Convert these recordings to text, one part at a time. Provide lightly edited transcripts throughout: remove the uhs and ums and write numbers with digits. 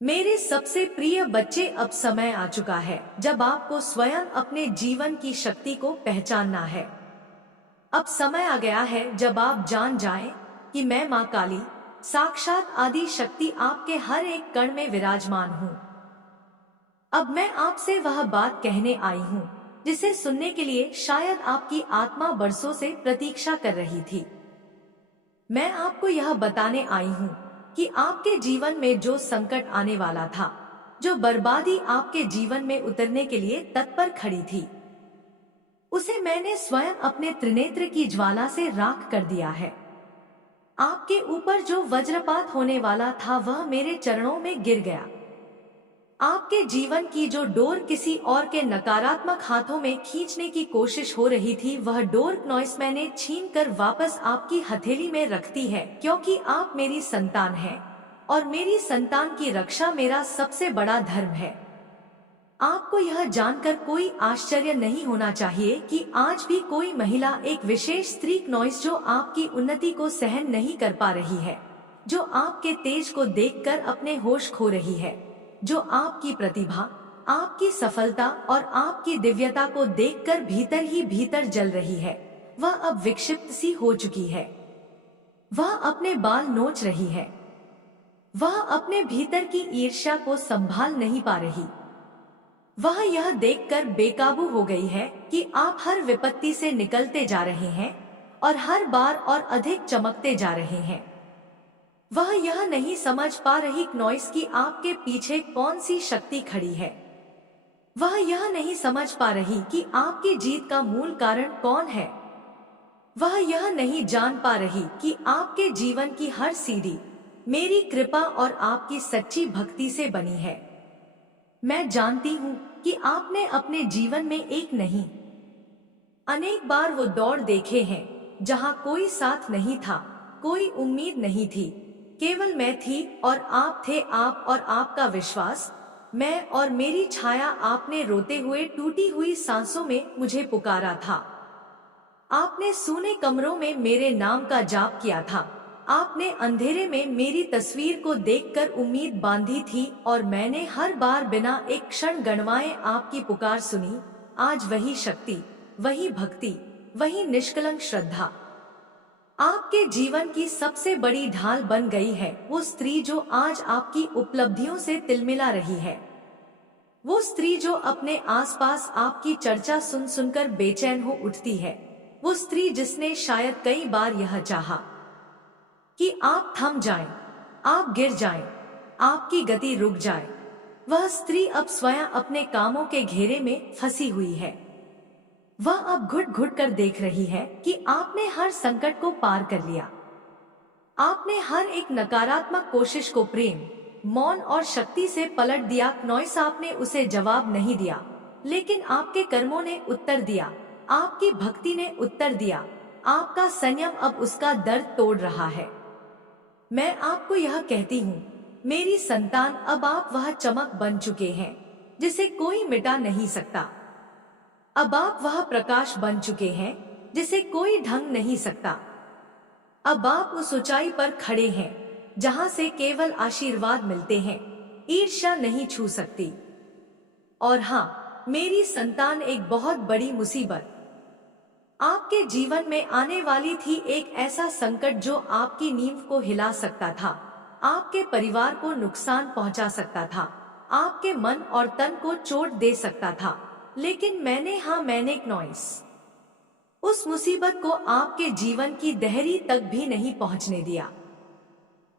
मेरे सबसे प्रिय बच्चे, अब समय आ चुका है जब आपको स्वयं अपने जीवन की शक्ति को पहचानना है। अब समय आ गया है जब आप जान जाएं कि मैं माँ काली, साक्षात आदि शक्ति आपके हर एक कण में विराजमान हूँ। अब मैं आपसे वह बात कहने आई हूँ जिसे सुनने के लिए शायद आपकी आत्मा बरसों से प्रतीक्षा कर रही थी। मैं आपको यह बताने आई हूँ कि आपके जीवन में जो संकट आने वाला था, जो बर्बादी आपके जीवन में उतरने के लिए तत्पर खड़ी थी, उसे मैंने स्वयं अपने त्रिनेत्र की ज्वाला से राख कर दिया है। आपके ऊपर जो वज्रपात होने वाला था वह मेरे चरणों में गिर गया। आपके जीवन की जो डोर किसी और के नकारात्मक हाथों में खींचने की कोशिश हो रही थी, वह डोर नॉइस मैंने छीनकर वापस आपकी हथेली में रख दी है, क्योंकि आप मेरी संतान हैं और मेरी संतान की रक्षा मेरा सबसे बड़ा धर्म है। आपको यह जानकर कोई आश्चर्य नहीं होना चाहिए कि आज भी कोई महिला, एक विशेष स्त्री नॉइस जो आपकी उन्नति को सहन नहीं कर पा रही है, जो आपके तेज को देखकर अपने होश खो रही है, जो आपकी प्रतिभा, आपकी सफलता और आपकी दिव्यता को देखकर भीतर ही भीतर जल रही है, वह अब विक्षिप्त सी हो चुकी है। वह अपने बाल नोच रही है। वह अपने भीतर की ईर्ष्या को संभाल नहीं पा रही। वह यह देखकर बेकाबू हो गई है कि आप हर विपत्ति से निकलते जा रहे हैं और हर बार और अधिक चमकते जा रहे हैं। वह यह नहीं समझ पा रही नॉइस कि आपके पीछे कौन सी शक्ति खड़ी है। वह यह नहीं समझ पा रही कि आपकी जीत का मूल कारण कौन है। वह यह नहीं जान पा रही कि आपके जीवन की हर सीढ़ी मेरी कृपा और आपकी सच्ची भक्ति से बनी है। मैं जानती हूँ कि आपने अपने जीवन में एक नहीं, अनेक बार वो दौड़ देखे हैं जहाँ कोई साथ नहीं था, कोई उम्मीद नहीं थी, केवल मैं थी और आप थे। आप और आपका विश्वास, मैं और मेरी छाया। आपने रोते हुए टूटी हुई सांसों में मुझे पुकारा था। आपने सूने कमरों में मेरे नाम का जाप किया था। आपने अंधेरे में मेरी तस्वीर को देखकर उम्मीद बांधी थी और मैंने हर बार बिना एक क्षण गणवाए आपकी पुकार सुनी। आज वही शक्ति, वही भक्ति, वही निष्कलंक श्रद्धा आपके जीवन की सबसे बड़ी ढाल बन गई है। वो स्त्री जो आज आपकी उपलब्धियों से तिलमिला रही है, वो स्त्री जो अपने आसपास आपकी चर्चा सुन सुनकर बेचैन हो उठती है, वो स्त्री जिसने शायद कई बार यह चाहा कि आप थम जाएं, आप गिर जाएं, आपकी गति रुक जाए, वह स्त्री अब स्वयं अपने कामों के घेरे में फंसी हुई है। वह अब घुट घुट कर देख रही है कि आपने हर संकट को पार कर लिया। आपने हर एक नकारात्मक कोशिश को प्रेम, मौन और शक्ति से पलट दिया। नॉइस, आपने उसे जवाब नहीं दिया, लेकिन आपके कर्मों ने उत्तर दिया, आपकी भक्ति ने उत्तर दिया। आपका संयम अब उसका दर्द तोड़ रहा है। मैं आपको यह कहती हूँ, मेरी संतान, अब आप वह चमक बन चुके हैं जिसे कोई मिटा नहीं सकता। अब आप वह प्रकाश बन चुके हैं जिसे कोई ढंग नहीं सकता। अब आप उस ऊंचाई पर खड़े हैं जहां से केवल आशीर्वाद मिलते हैं, ईर्ष्या नहीं छू सकती। और हाँ, मेरी संतान, एक बहुत बड़ी मुसीबत आपके जीवन में आने वाली थी। एक ऐसा संकट जो आपकी नींव को हिला सकता था, आपके परिवार को नुकसान पहुंचा सकता था, आपके मन और तन को चोट दे सकता था। लेकिन मैंने नॉइस उस मुसीबत को आपके जीवन की दहरी तक भी नहीं पहुंचने दिया।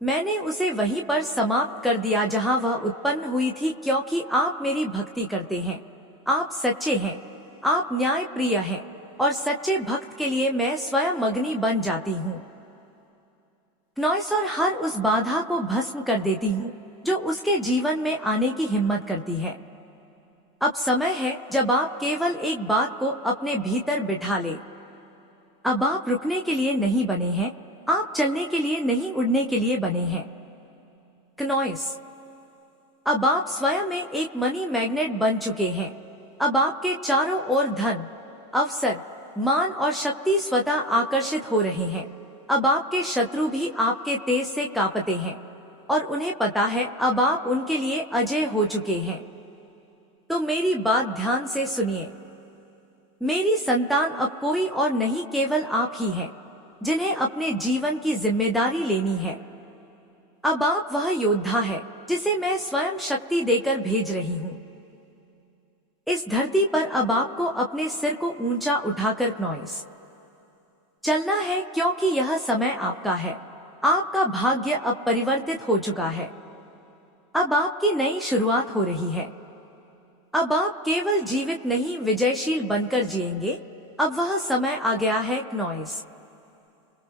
मैंने उसे वहीं पर समाप्त कर दिया जहां वह उत्पन्न हुई थी, क्योंकि आप मेरी भक्ति करते हैं, आप सच्चे हैं, आप न्याय प्रिय हैं और सच्चे भक्त के लिए मैं स्वयं अग्नि बन जाती हूँ नॉइस, और हर उस बाधा को भस्म कर देती हूँ जो उसके जीवन में आने की हिम्मत करती है। अब समय है जब आप केवल एक बात को अपने भीतर बिठा ले। अब आप रुकने के लिए नहीं बने हैं, आप चलने के लिए नहीं, उड़ने के लिए बने हैं नॉइस। अब आप स्वयं में एक मनी मैग्नेट बन चुके हैं। अब आपके चारों ओर धन, अवसर, मान और शक्ति स्वतः आकर्षित हो रहे हैं। अब आपके शत्रु भी आपके तेज से कांपते हैं और उन्हें पता है अब आप उनके लिए अजय हो चुके हैं। तो मेरी बात ध्यान से सुनिए। मेरी संतान अब कोई और नहीं, केवल आप ही हैं, जिन्हें अपने जीवन की जिम्मेदारी लेनी है। अब आप वह योद्धा है जिसे मैं स्वयं शक्ति देकर भेज रही हूँ। इस धरती पर अब आपको अपने सिर को ऊंचा उठाकर नॉइस चलना है, क्योंकि यह समय आपका है। आपका भाग्य अब परिवर्तित हो चुका है। अब आपकी नई शुरुआत हो रही है। अब आप केवल जीवित नहीं, विजयशील बनकर जिएंगे। अब वह समय आ गया है नॉइस,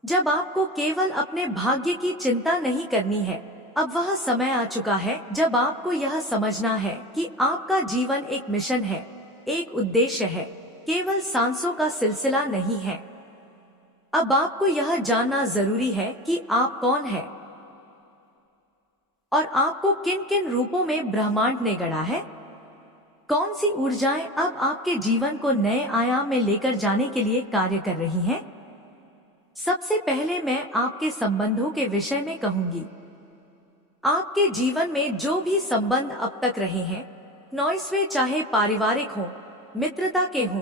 जब आपको केवल अपने भाग्य की चिंता नहीं करनी है। अब वह समय आ चुका है जब आपको यह समझना है कि आपका जीवन एक मिशन है, एक उद्देश्य है, केवल सांसों का सिलसिला नहीं है। अब आपको यह जानना जरूरी है कि आप कौन है और आपको किन किन रूपों में ब्रह्मांड ने गढ़ा है। कौन सी ऊर्जाएं अब आपके जीवन को नए आयाम में लेकर जाने के लिए कार्य कर रही हैं? सबसे पहले मैं आपके संबंधों के विषय में कहूंगी। आपके जीवन में जो भी संबंध अब तक रहे हैं, नॉइस, वे चाहे पारिवारिक हो, मित्रता के हों,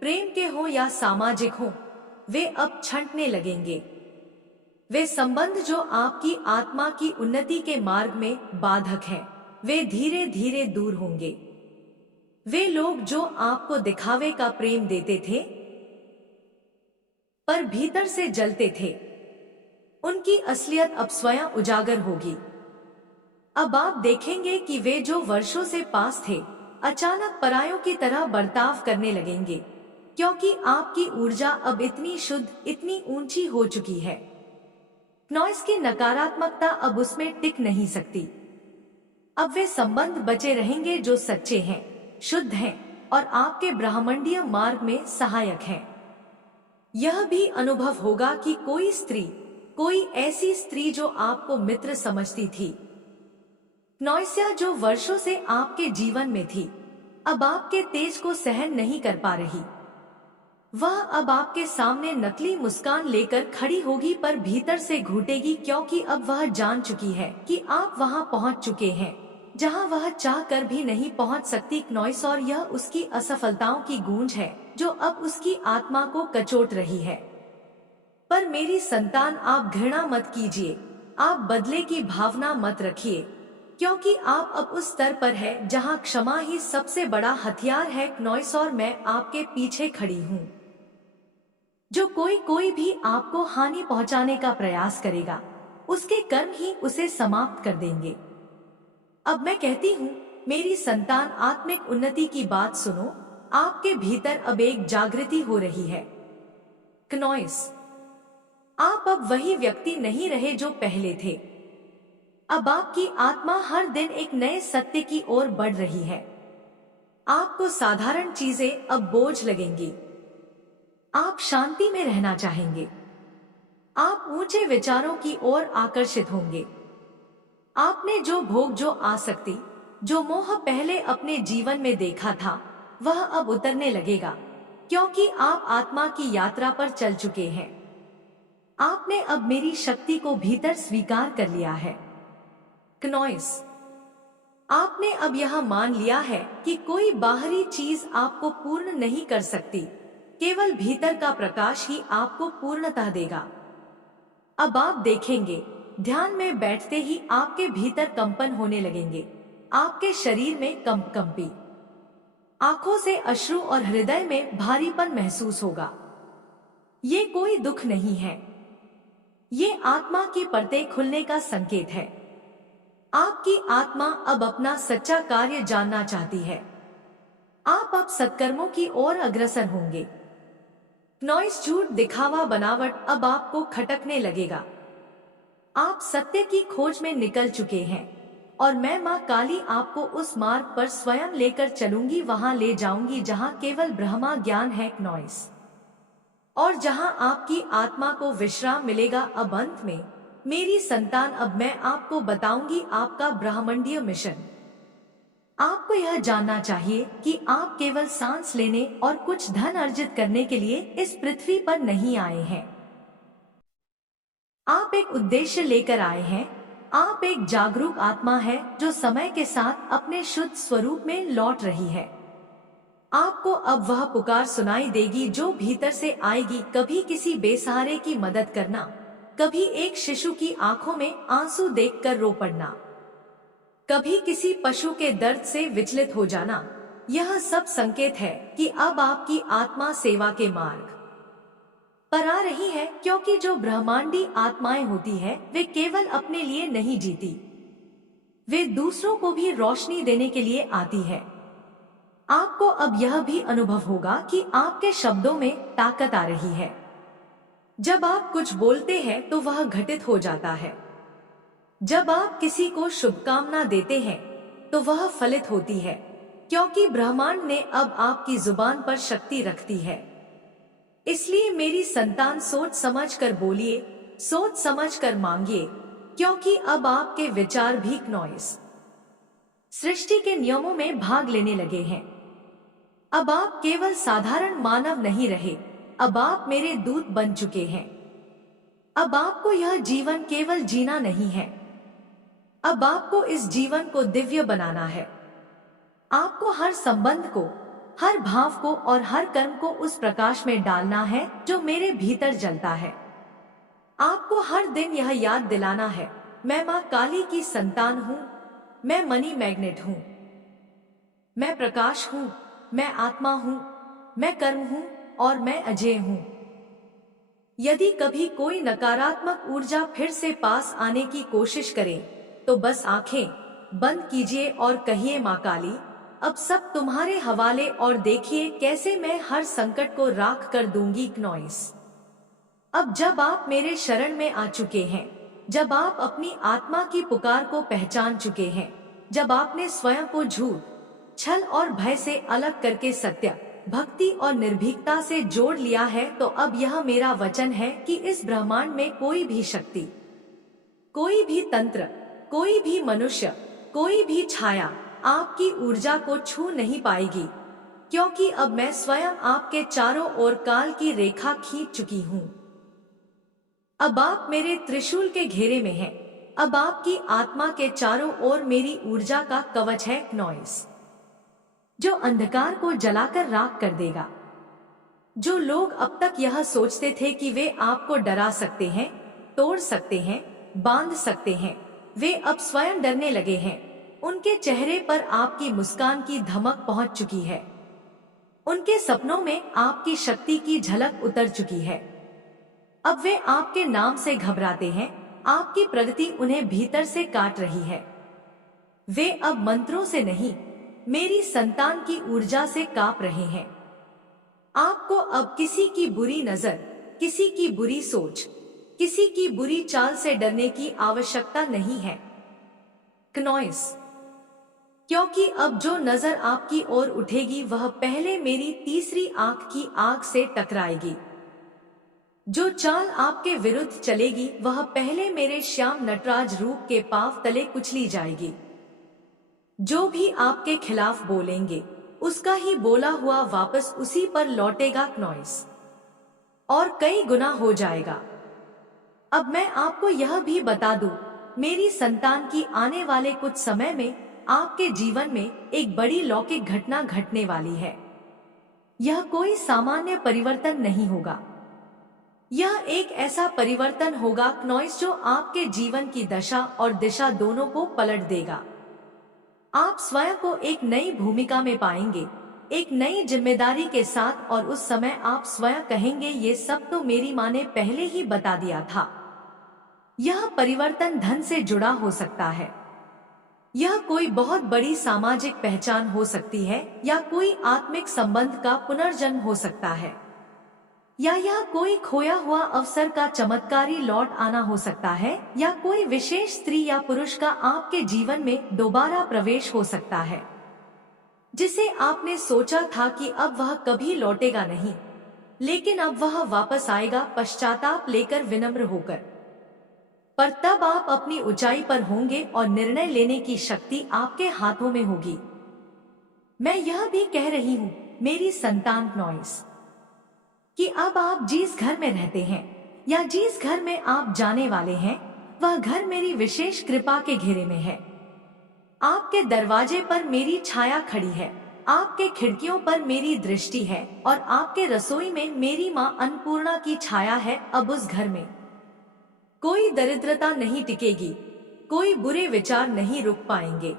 प्रेम के हों या सामाजिक हों, वे अब छंटने लगेंगे। वे संबंध जो आपकी आत्मा की उन्नति के मार्ग में बाधक हैं, वे धीरे धीरे दूर होंगे। वे लोग जो आपको दिखावे का प्रेम देते थे पर भीतर से जलते थे, उनकी असलियत अब स्वयं उजागर होगी। अब आप देखेंगे कि वे जो वर्षों से पास थे, अचानक परायों की तरह बर्ताव करने लगेंगे, क्योंकि आपकी ऊर्जा अब इतनी शुद्ध, इतनी ऊंची हो चुकी है। नॉइस की नकारात्मकता अब उसमें टिक नहीं सकती। अब वे संबंध बचे रहेंगे जो सच्चे हैं, शुद्ध हैं और आपके ब्रह्मांडीय मार्ग में सहायक हैं। यह भी अनुभव होगा कि कोई स्त्री, कोई ऐसी स्त्री जो आपको मित्र समझती थी, नॉइसिया, जो वर्षों से आपके जीवन में थी, अब आपके तेज को सहन नहीं कर पा रही। वह अब आपके सामने नकली मुस्कान लेकर खड़ी होगी पर भीतर से घुटेगी, क्योंकि अब वह जान चुकी है कि आप वहां पहुंच चुके हैं जहां वह चाह कर भी नहीं पहुंच सकती। नॉइस, और यह उसकी असफलताओं की गूंज है जो अब उसकी आत्मा को कचोट रही है। पर मेरी संतान, आप घृणा मत कीजिए, आप बदले की भावना मत रखिए, क्योंकि आप अब उस स्तर पर है जहां क्षमा ही सबसे बड़ा हथियार है। नॉइस, और मैं आपके पीछे खड़ी हूं। जो कोई भी आपको हानि पहुंचाने का प्रयास करेगा, उसके कर्म ही उसे समाप्त कर देंगे। अब मैं कहती हूँ, मेरी संतान, आत्मिक उन्नति की बात सुनो। आपके भीतर अब एक जागृति हो रही है। नॉइस, आप अब वही व्यक्ति नहीं रहे जो पहले थे। अब आपकी आत्मा हर दिन एक नए सत्य की ओर बढ़ रही है। आपको साधारण चीजें अब बोझ लगेंगी। आप शांति में रहना चाहेंगे। आप ऊंचे विचारों की ओर आकर्षित होंगे। आपने जो भोग, जो आसक्ति, जो मोह पहले अपने जीवन में देखा था, वह अब उतरने लगेगा, क्योंकि आप आत्मा की यात्रा पर चल चुके हैं। आपने अब मेरी शक्ति को भीतर स्वीकार कर लिया है। नॉइस, आपने अब यह मान लिया है कि कोई बाहरी चीज आपको पूर्ण नहीं कर सकती, केवल भीतर का प्रकाश ही आपको पूर्णता देगा। अब आप देखेंगे, ध्यान में बैठते ही आपके भीतर कंपन होने लगेंगे। आपके शरीर में कंपी, आंखों से अश्रु और हृदय में भारीपन महसूस होगा। ये कोई दुख नहीं है, ये आत्मा की परतें खुलने का संकेत है। आपकी आत्मा अब अपना सच्चा कार्य जानना चाहती है। आप अब सत्कर्मों की ओर अग्रसर होंगे। नॉइस, झूठ, दिखावा, बनावट अब आपको खटकने लगेगा। आप सत्य की खोज में निकल चुके हैं और मैं माँ काली आपको उस मार्ग पर स्वयं लेकर चलूंगी, वहां ले जाऊंगी जहां केवल ब्रह्मा ज्ञान है। नॉइस, और जहां आपकी आत्मा को विश्राम मिलेगा। अब अंत में मेरी संतान, अब मैं आपको बताऊंगी आपका ब्रह्मांडीय मिशन। आपको यह जानना चाहिए कि आप केवल सांस लेने और कुछ धन अर्जित करने के लिए इस पृथ्वी पर नहीं आए हैं। आप एक उद्देश्य लेकर आए हैं। आप एक जागरूक आत्मा है जो समय के साथ अपने शुद्ध स्वरूप में लौट रही है। आपको अब वह पुकार सुनाई देगी जो भीतर से आएगी, कभी किसी बेसहारे की मदद करना, कभी एक शिशु की आंखों में आंसू देखकर रो पड़ना, कभी किसी पशु के दर्द से विचलित हो जाना। यह सब संकेत है कि अब आपकी आत्मा सेवा के मार्ग पर आ रही है, क्योंकि जो ब्रह्मांडी आत्माएं होती है वे केवल अपने लिए नहीं जीती, वे दूसरों को भी रोशनी देने के लिए आती है। आपको अब यह भी अनुभव होगा कि आपके शब्दों में ताकत आ रही है। जब आप कुछ बोलते हैं तो वह घटित हो जाता है। जब आप किसी को शुभकामना देते हैं तो वह फलित होती है, क्योंकि ब्रह्मांड ने अब आपकी जुबान पर शक्ति रखती है। इसलिए मेरी संतान, सोच समझ कर बोलिए, सोच समझ कर मांगिए, क्योंकि अब आपके विचार भी नॉइस सृष्टि के नियमों में भाग लेने लगे हैं। अब आप केवल साधारण मानव नहीं रहे, अब आप मेरे दूत बन चुके हैं। अब आपको यह जीवन केवल जीना नहीं है, अब आपको इस जीवन को दिव्य बनाना है। आपको हर संबंध को, हर भाव को और हर कर्म को उस प्रकाश में डालना है जो मेरे भीतर जलता है। आपको हर दिन यह याद दिलाना है, मैं माँ काली की संतान हूँ, मैं मनी मैग्नेट हूँ, मैं प्रकाश हूँ, मैं आत्मा हूँ, मैं कर्म हूँ और मैं अजय हूँ। यदि कभी कोई नकारात्मक ऊर्जा फिर से पास आने की कोशिश करे तो बस आंखें बंद कीजिए और कहिए, माँ काली अब सब तुम्हारे हवाले, और देखिए कैसे मैं हर संकट को राख कर दूंगी नॉइस। अब जब आप मेरे शरण में आ चुके हैं, जब आप अपनी आत्मा की पुकार को पहचान चुके हैं, जब आपने स्वयं को झूठ, छल और भय से अलग करके सत्य, भक्ति और निर्भीकता से जोड़ लिया है, तो अब यह मेरा वचन है कि इस ब्रह्मांड में कोई भी शक्ति, कोई भी तंत्र, कोई भी मनुष्य, कोई भी छाया आपकी ऊर्जा को छू नहीं पाएगी, क्योंकि अब मैं स्वयं आपके चारों ओर काल की रेखा खींच चुकी हूँ। अब आप मेरे त्रिशूल के घेरे में हैं। अब आपकी आत्मा के चारों ओर मेरी ऊर्जा का कवच है नॉइस, जो अंधकार को जलाकर राख कर देगा। जो लोग अब तक यह सोचते थे कि वे आपको डरा सकते हैं, तोड़ सकते हैं, बांध सकते हैं, वे अब स्वयं डरने लगे हैं। उनके चेहरे पर आपकी मुस्कान की धमक पहुंच चुकी है। उनके सपनों में आपकी शक्ति की झलक उतर चुकी है। अब वे आपके नाम से घबराते हैं, आपकी प्रगति उन्हें भीतर से काट रही है। वे अब मंत्रों से नहीं, मेरी संतान की ऊर्जा से कांप रहे हैं। आपको अब किसी की बुरी नजर, किसी की बुरी सोच, किसी की बुरी चाल से डरने की आवश्यकता नहीं है नॉइस, क्योंकि अब जो नजर आपकी ओर उठेगी वह पहले मेरी तीसरी आंख की आग से टकराएगी। जो चाल आपके विरुद्ध चलेगी वह पहले मेरे श्याम नटराज रूप के पांव तले कुचली जाएगी। जो भी आपके खिलाफ बोलेंगे उसका ही बोला हुआ वापस उसी पर लौटेगा नॉइस, और कई गुना हो जाएगा। अब मैं आपको यह भी बता दूं, मेरी संतान की आने वाले कुछ समय में आपके जीवन में एक बड़ी लौकिक घटना घटने वाली है। यह कोई सामान्य परिवर्तन नहीं होगा, यह एक ऐसा परिवर्तन होगा नॉइस जो आपके जीवन की दशा और दिशा दोनों को पलट देगा। आप स्वयं को एक नई भूमिका में पाएंगे, एक नई जिम्मेदारी के साथ, और उस समय आप स्वयं कहेंगे, ये सब तो मेरी माँ ने पहले ही बता दिया था। यह परिवर्तन धन से जुड़ा हो सकता है, यह कोई बहुत बड़ी सामाजिक पहचान हो सकती है, या कोई आत्मिक संबंध का पुनर्जन्म हो सकता है, या यह कोई खोया हुआ अवसर का चमत्कारी लौट आना हो सकता है, या कोई विशेष स्त्री या पुरुष का आपके जीवन में दोबारा प्रवेश हो सकता है, जिसे आपने सोचा था कि अब वह कभी लौटेगा नहीं, लेकिन अब वह वापस आएगा पश्चाताप लेकर, विनम्र होकर। पर तब आप अपनी ऊंचाई पर होंगे और निर्णय लेने की शक्ति आपके हाथों में होगी। मैं यह भी कह रही हूँ मेरी संतान नॉइस, कि अब आप जिस घर में रहते हैं या जिस घर में आप जाने वाले हैं, वह घर मेरी विशेष कृपा के घेरे में है। आपके दरवाजे पर मेरी छाया खड़ी है, आपके खिड़कियों पर मेरी दृष्टि है और आपके रसोई में मेरी माँ अन्नपूर्णा की छाया है। अब उस घर में कोई दरिद्रता नहीं टिकेगी, कोई बुरे विचार नहीं रुक पाएंगे,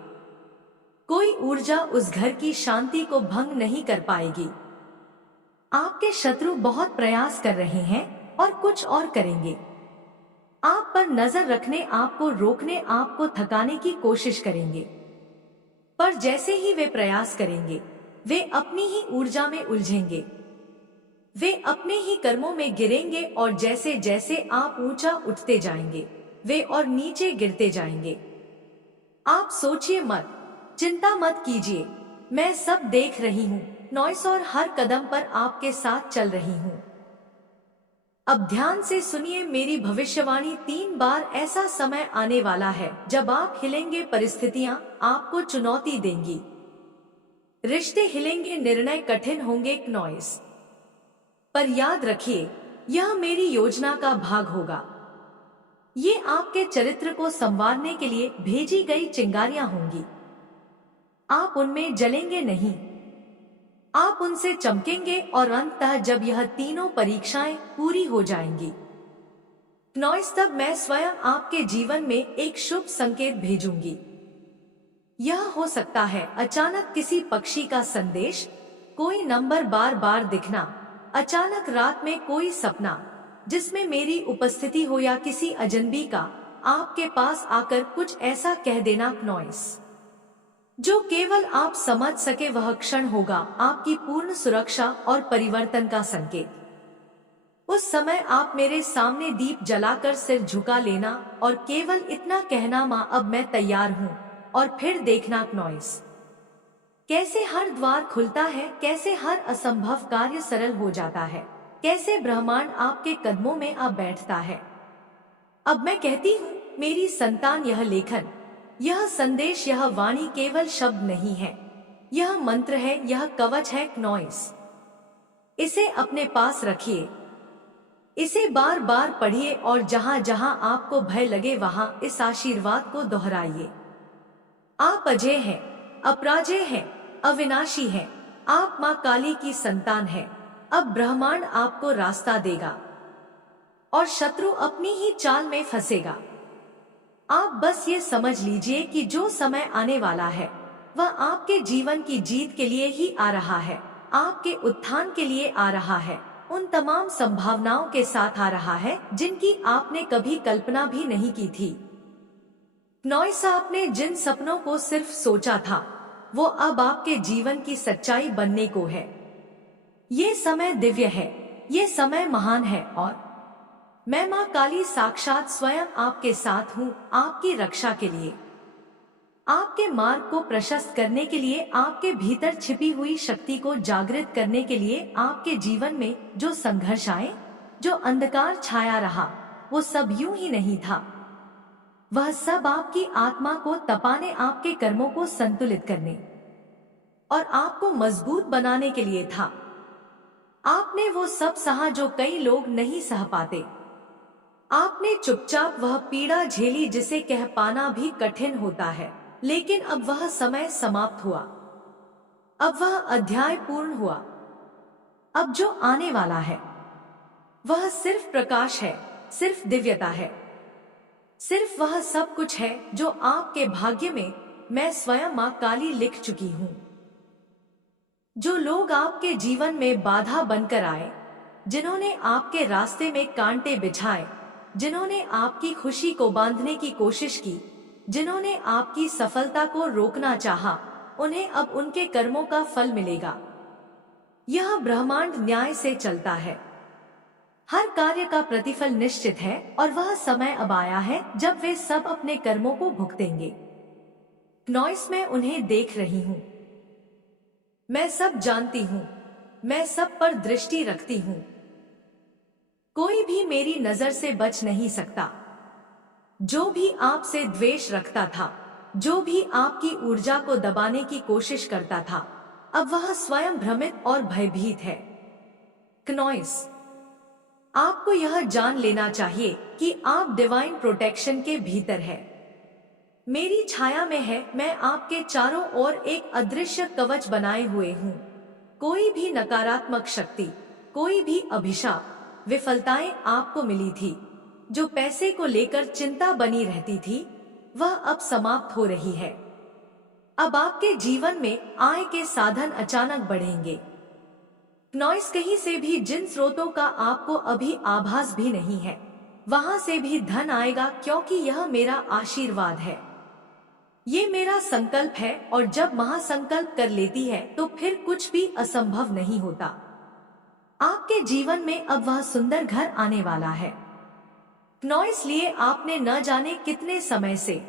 कोई ऊर्जा उस घर की शांति को भंग नहीं कर पाएगी। आपके शत्रु बहुत प्रयास कर रहे हैं और कुछ और करेंगे। आप पर नजर रखने, आपको रोकने, आपको थकाने की कोशिश करेंगे, पर जैसे ही वे प्रयास करेंगे वे अपनी ही ऊर्जा में उलझेंगे, वे अपने ही कर्मों में गिरेंगे और जैसे जैसे आप ऊंचा उठते जाएंगे वे और नीचे गिरते जाएंगे। आप सोचिए मत, चिंता मत कीजिए, मैं सब देख रही हूँ नॉइस और हर कदम पर आपके साथ चल रही हूँ। अब ध्यान से सुनिए मेरी भविष्यवाणी, 3 बार ऐसा समय आने वाला है जब आप हिलेंगे, परिस्थितियां आपको चुनौती देंगी, रिश्ते हिलेंगे, निर्णय कठिन होंगे नॉइस। पर याद रखिए यह मेरी योजना का भाग होगा। ये आपके चरित्र को संवारने के लिए भेजी गई चिंगारियां होंगी। आप उनमें जलेंगे नहीं, आप उनसे चमकेंगे और अंततः जब यह तीनों परीक्षाएं पूरी हो जाएंगी नॉइस, तब मैं स्वयं आपके जीवन में एक शुभ संकेत भेजूंगी। यह हो सकता है अचानक किसी पक्षी का संदेश, कोई नंबर बार बार दिखना, अचानक रात में कोई सपना जिसमें मेरी उपस्थिति हो, या किसी अजनबी का आपके पास आकर कुछ ऐसा कह देना नॉइस जो केवल आप समझ सके। वह क्षण होगा आपकी पूर्ण सुरक्षा और परिवर्तन का संकेत। उस समय आप मेरे सामने दीप जलाकर सिर झुका लेना और केवल इतना कहना, माँ अब मैं तैयार हूँ, और फिर देखना नॉइस कैसे हर द्वार खुलता है, कैसे हर असंभव कार्य सरल हो जाता है, कैसे ब्रह्मांड आपके कदमों में आ बैठता है। अब मैं कहती हूँ मेरी संतान, यह लेखन, यह संदेश, यह वाणी केवल शब्द नहीं है, यह मंत्र है, यह कवच है नॉइस। इसे अपने पास रखिए, इसे बार बार पढ़िए और जहां जहां आपको भय लगे वहां इस आशीर्वाद को दोहराइए। आप अजय हैं, अपराजय हैं, अविनाशी हैं, आप मां काली की संतान हैं। अब ब्रह्मांड आपको रास्ता देगा और शत्रु अपनी ही चाल में फंसेगा। आप बस ये समझ लीजिए कि जो समय आने वाला है वह आपके जीवन की जीत के लिए ही आ रहा है, आपके उत्थान के लिए आ रहा है, उन तमाम संभावनाओं के साथ आ रहा है जिनकी आपने कभी कल्पना भी नहीं की थी। नॉइस, आपने जिन सपनों को सिर्फ सोचा था वो अब आपके जीवन की सच्चाई बनने को है। ये समय दिव्य है, ये समय महान है और मैं मां काली साक्षात स्वयं आपके साथ हूँ, आपकी रक्षा के लिए, आपके मार्ग को प्रशस्त करने के लिए, आपके भीतर छिपी हुई शक्ति को जागृत करने के लिए। आपके जीवन में जो संघर्ष आए, जो अंधकार छाया रहा, वो सब यूं ही नहीं था, वह सब आपकी आत्मा को तपाने, आपके कर्मों को संतुलित करने और आपको मजबूत बनाने के लिए था। आपने वो सब सहा जो कई लोग नहीं सह पाते। आपने चुपचाप वह पीड़ा झेली जिसे कह पाना भी कठिन होता है, लेकिन अब वह समय समाप्त हुआ, अब वह अध्याय पूर्ण हुआ। अब जो आने वाला है वह सिर्फ प्रकाश है, सिर्फ दिव्यता है, सिर्फ वह सब कुछ है जो आपके भाग्य में मैं स्वयं मां काली लिख चुकी हूँ। जो लोग आपके जीवन में बाधा बनकर आए, जिन्होंने आपके रास्ते में कांटे बिछाए, जिन्होंने आपकी खुशी को बांधने की कोशिश की, जिन्होंने आपकी सफलता को रोकना चाहा, उन्हें अब उनके कर्मों का फल मिलेगा। यह ब्रह्मांड न्याय से चलता है, हर कार्य का प्रतिफल निश्चित है और वह समय अब आया है जब वे सब अपने कर्मों को भुगतेंगे। नॉइस, मैं उन्हें देख रही हूँ, मैं सब जानती हूँ, मैं सब पर दृष्टि रखती हूँ, कोई भी मेरी नजर से बच नहीं सकता। जो भी आपसे द्वेष रखता था, जो भी आपकी ऊर्जा को दबाने की कोशिश करता था, अब वह स्वयं भ्रमित और भयभीत है। नॉइस, आपको यह जान लेना चाहिए कि आप डिवाइन प्रोटेक्शन के भीतर है। मेरी छाया में है, मैं आपके चारों ओर एक अदृश्य कवच बनाए हुए हूँ। कोई भी नकारात्मक शक्ति, कोई भी अभिशाप, विफलताएं आपको मिली थी, जो पैसे को लेकर चिंता बनी रहती थी, वह अब समाप्त हो रही है। अब आपके जीवन में आय के साधन अचानक बढ़ेंगे। नॉइस कहीं से भी, जिन स्रोतों का आपको अभी आभास भी नहीं है, वहां से भी धन आएगा, क्योंकि यह मेरा आशीर्वाद है। ये मेरा संकल्प है, और जब महासंकल्प कर लेती है तो फिर कुछ भी असंभव नहीं होता। आपके जीवन में अब वह सुंदर घर आने वाला है। नॉइस लिए आपने न जाने कितने समय से